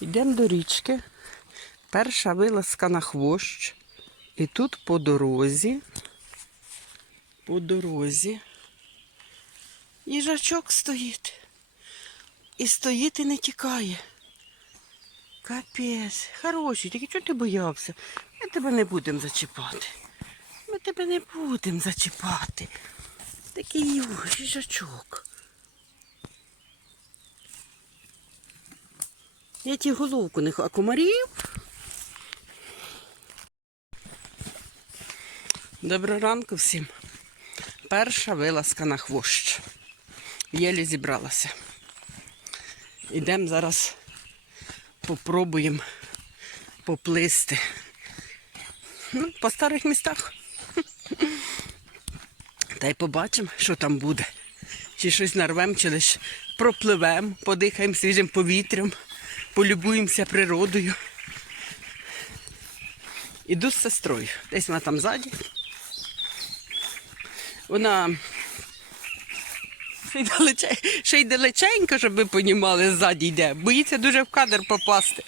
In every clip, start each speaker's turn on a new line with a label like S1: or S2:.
S1: Йдемо до річки. Перша вилазка на хвощ. І тут по дорозі, по дорозі, їжачок стоїть. І стоїть і не тікає. Капець, хороший, тільки чого ти боявся? Ми тебе не будемо зачіпати. Ми тебе не будемо зачіпати. Такий їжачок. Я ті головку не. А комарів? Доброго ранку всім. Перша вилазка на хвощ. Єлі зібралася. Ідемо зараз попробуємо поплисти. Ну, по старих містах. Та й побачимо, що там буде. Чи щось нарвемо, чи лише пропливемо, подихаємо свіжим повітрям, полюбуємося природою. Іду з сестрою. Десь вона там ззаді. Вона ще й далече- далеченько, щоб ви понімали, ззаді йде. Боїться дуже в кадр попасти.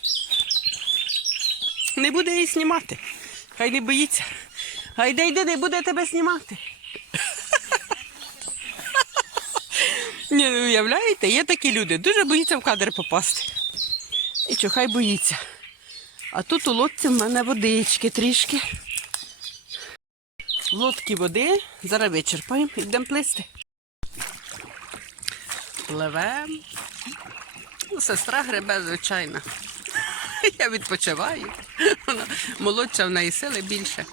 S1: Не буде її знімати. Хай не боїться. А йде, йде, не буде тебе знімати. Ні, ви уявляєте, є такі люди, дуже боїться в кадр попасти. І що, хай боїться. А тут у лодці в мене водички трішки. В лодці води. Зараз вичерпаємо, йдемо плисти. Пливемо. Ну, сестра гребе, звичайно. Я відпочиваю. Вона молодша в неї сили більше.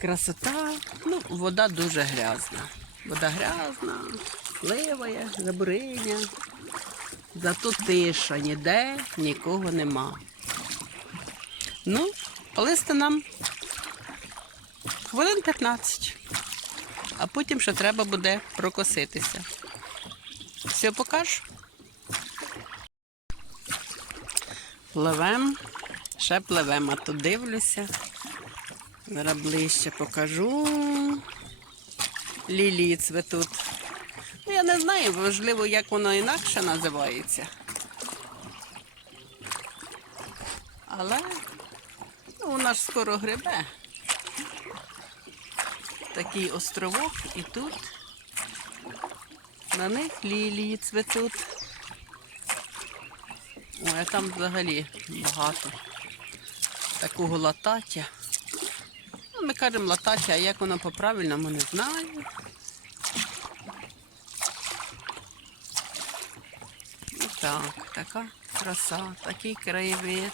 S1: Красота. Ну, вода дуже грязна. Вода грязна, пливає, забуриня. Зато тиша, ніде нікого нема. Ну, плисти нам хвилин 15. А потім ще треба буде прокоситися. Все покажу. Пливем, ще пливем, а то дивлюся. Зараз ближче покажу. Лілії цветуть. Ну, я не знаю, можливо, як воно інакше називається. Але ну, вона ж скоро грибе. Такий островок і тут на них лілії цветуть. Ой, а там взагалі багато такого латаття. Ну, ми кажемо латаття, а як воно по-правильному не знаю. Так, така краса, такий краєвид.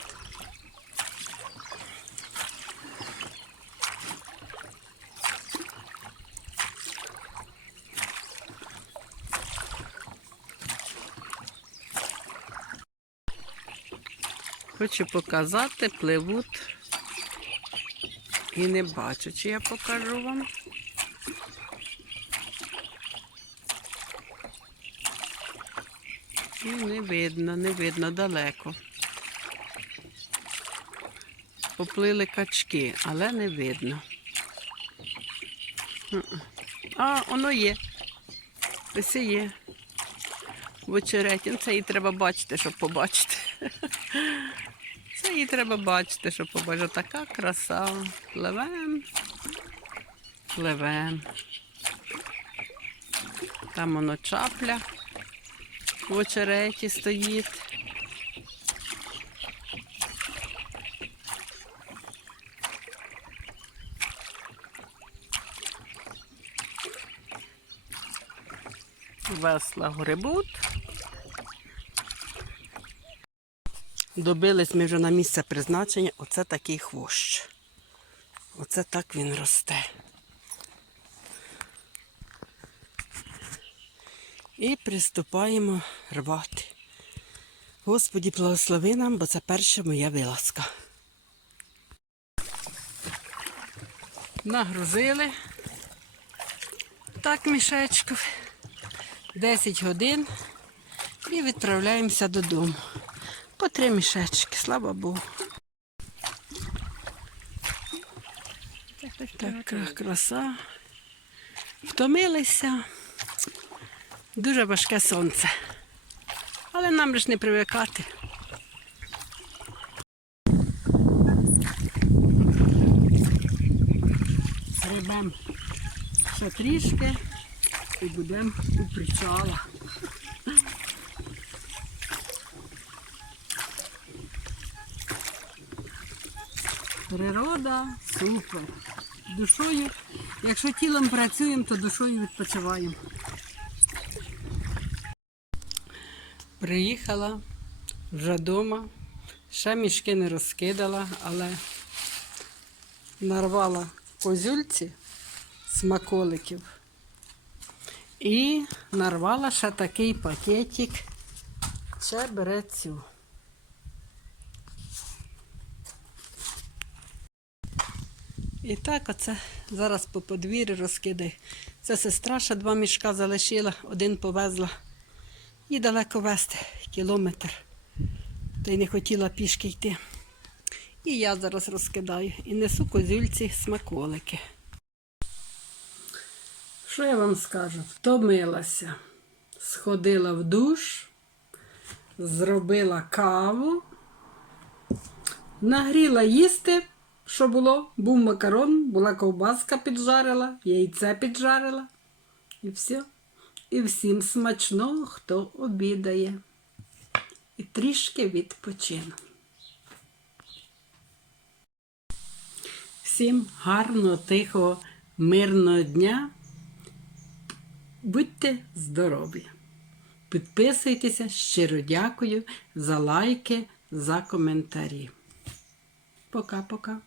S1: Хочу показати, пливуть. І не бачу, чи я покажу вам. І не видно, не видно далеко. Поплили качки, але не видно. А, воно є. Ось і є. В очереті. Це її треба бачити, щоб побачити. Це її треба бачити, щоб побачити. Така краса. Пливем. Пливем. Там воно чапля в очереті стоїть. Весла грибуть. Добились ми вже на місце призначення. Оце такий хвощ. Оце так він росте. І приступаємо рвати. Господі, благослови нам, бо це перша моя вилазка. Нагрузили. Так, мішечків. 10 годин і відправляємося додому. По три мішечки, слава Богу. Така краса. Втомилися. Дуже важке сонце. Але нам лиш не привикати. Гребемо ще трішки і будемо у причала. Природа супер. Душою. Якщо тілом працюємо, то душою відпочиваємо. Приїхала вже вдома, ще мішки не розкидала, але нарвала козюльці смаколиків і нарвала ще такий пакетик чебрецю. І так оце зараз по подвір'ю розкидаю. Це сестра ще два мішка залишила, один повезла. І далеко вести, кілометр. Та й не хотіла пішки йти. І я зараз розкидаю і несу козюльці смаколики. Що я вам скажу? Втомилася. Сходила в душ, зробила каву, нагріла їсти, що було. Був макарон, була ковбаска піджарила, яйце піджарила. І все. І всім смачного, хто обідає. І трішки відпочину. Всім гарного, тихого, мирного дня. Будьте здорові! Підписуйтеся, щиро дякую за лайки, за коментарі. Пока-пока.